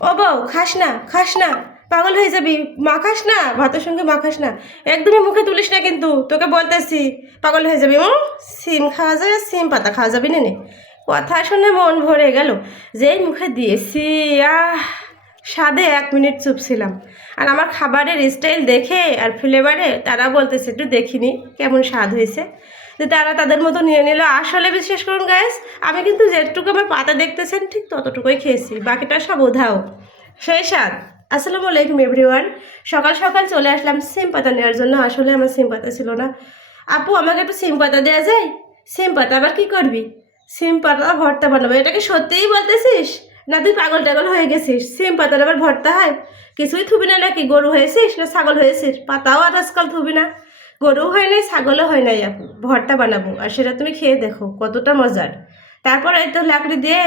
ও বউ খাস না খাস না। পাগল হয়ে যাবি। মাখাস না? ভাতের সঙ্গে মাখাস না। একদমই মুখে তুলিস না কিন্তু। তোকে বলতেছি পাগল হয়ে যাবি উম, সিম খাওয়া যাবে সিম পাতা খাওয়া যাবি নে। কথা শুনে মন ভরে গেল। যেই মুখে দিয়েছি আহ। স্বাদে এক মিনিট চুপ ছিলাম। আর আমার খাবারের স্টাইল দেখে আর ফ্লেভারে তারা বলতেছে, একটু দেখিনি, কেমন স্বাদ হয়েছে? যে তারা তাদের মতো নিয়ে নিল। আসলে বিশ্বাস করুন গ্যাস আমি কিন্তু যেটুকু আমার পাতা দেখতেছেন, ঠিক ততটুকুই খেয়েছি। বাকিটা সব ওধাও সেই স্বাদ। আসসালামু আলাইকুম এভরিওয়ান সকাল সকাল চলে আসলাম সিম পাতা নেওয়ার জন্য। আসলে আমার সিম পাতা ছিল না। আপু, আমাকে একটু সিম পাতা দেওয়া যায়? সিম পাতা আবার কী করবি? সিম পাতা ভর্তা বানাবো। এটা কি সত্যিই বলতেছিস? না, তুই পাগল টাগল হয়ে গেছিস। সিম পাতার আবার ভর্তা হয়? কিছুই থুবি না নাকি? গরু হয়েছিস না ছাগল হয়েছিস? পাতাও আর আজকাল থুবি না। গরু হয় নাই, ছাগলও হয় নাই আপু। ভর্তা বানাবো, আর সেটা তুমি খেয়ে দেখো, কতটা মজার। তারপর এই তো লাকড়ি দিয়ে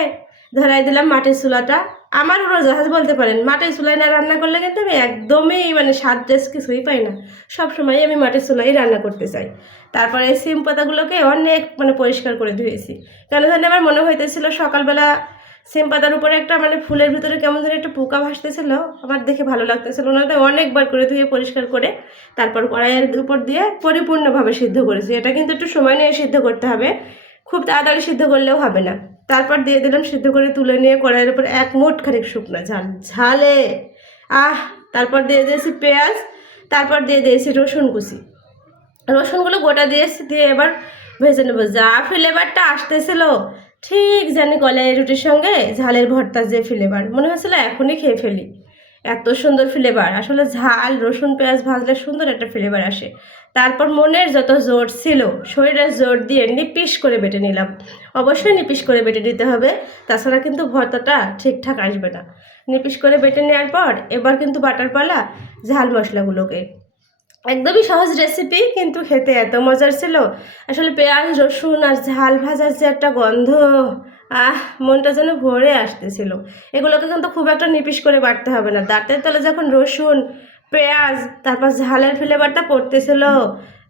ধরাই দিলাম মাটির চুলাটা। আমার জাহাজ বলতে পারেন, মাটির চুলায় না রান্না করলে কিন্তু আমি একদমই মানে স্বাদ টেস্ট কিছুই পাই না। সব সময় আমি মাটির চুলাই রান্না করতে চাই। তারপরে এই সিম পাতাগুলোকে অনেক মানে পরিষ্কার করে ধুয়েছি। কেন জানি আমার মনে হইতেছিল সকালবেলা সিম পাতার উপরে একটা মানে ফুলের ভিতরে কেমন ধরে একটা পোকা ভাসতেছিল, আমার দেখে ভালো লাগতেছিল। তাই অনেকবার করে ধুয়ে পরিষ্কার করে তারপর কড়াইয়ের উপর দিয়ে পরিপূর্ণভাবে সিদ্ধ করেছি। এটা কিন্তু একটু সময় নিয়ে সিদ্ধ করতে হবে, খুব তাড়াতাড়ি সিদ্ধ করলেও হবে না। তারপর দিয়ে দিলাম সিদ্ধ করে তুলে নিয়ে কড়াইয়ের উপর এক মোট খানিক শুকনো ঝাল। ঝালে! আহ! তারপর দিয়ে দিয়েছি পেঁয়াজ, তারপর দিয়ে দিয়েছি রসুন কুচি। রসুনগুলো গোটা দিয়েছি দিয়ে এবার ভেজে নেব। যা ফ্লেভারটা আসতেছিল ঠিক জানি কলাই রুটির সঙ্গে ঝালের ভর্তা যে ফ্লেভার মনে হচ্ছিল এখনই খেয়ে ফেলি। এত সুন্দর ফ্লেভার আসলে ঝাল, রসুন, পেঁয়াজ ভাজলে সুন্দর একটা ফ্লেভার আসে। তারপর মনের যত জোর ছিল, শরীরের জোর দিয়ে নিপিস করে বেটে নিলাম। অবশ্যই নিপিস করে বেটে নিতে হবে। তাছাড়া কিন্তু ভর্তাটা ঠিকঠাক আসবে না। নিপিস করে বেটে নেওয়ার পর এবার কিন্তু বাটার পালা, ঝাল মশলাগুলোকে। একদমই সহজ রেসিপি কিন্তু খেতে এত মজার ছিল। আসলে পেঁয়াজ, রসুন আর ঝাল ভাজার যে একটা গন্ধ, আহ, মনটা যেন ভরে আসতেছিল। এগুলোকে কিন্তু খুব একটা নিপিস করে বাটতে হবে না। দাঁতের তলে যখন রসুন, পেঁয়াজ, তারপর ঝালের ফ্লেভারটা পড়তেছিল,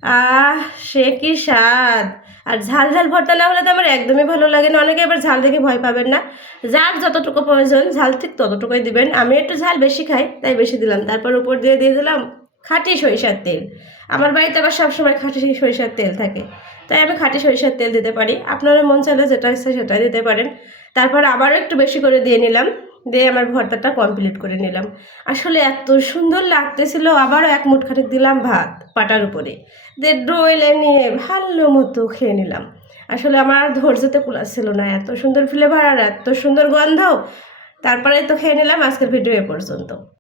আহ, সে কি স্বাদ! আর ঝাল ঝাল ভর্তা না হলে তো আমার একদমই ভালো লাগে না। অনেকে এবার ঝাল দেখে ভয় পাবেন না। যার যতটুকু প্রয়োজন, ঝাল ঠিক ততটুকুই দিবেন। আমি একটু ঝাল বেশি খাই, তাই বেশি দিলাম। তারপর উপর দিয়ে দিয়ে দিলাম খাঁটি সরিষার তেল। আমার বাড়িতে আবার সবসময় খাঁটি সরিষার তেল থাকে। তাই আমি খাঁটি সরিষার তেল দিতে পারি। আপনারা মন চাইলে যেটা ইচ্ছে সেটাই দিতে পারেন। তারপর আবারও একটু বেশি করে দিয়ে নিলাম। দিয়ে আমার ভর্তাটা কমপ্লিট করে নিলাম। আসলে এত সুন্দর লাগতেছিল। আবারও এক মুঠ খানিক দিলাম ভাত পাটার উপরে। দিয়ে ডোয়েলে নিয়ে ভালো মতো খেয়ে নিলাম। আসলে আমার ধৈর্যতে কুলাচ্ছিল না। এত সুন্দর ফ্লেভার আর এত সুন্দর গন্ধ। তারপরে তো খেয়ে নিলাম। আজকের ভিডিও এ পর্যন্ত।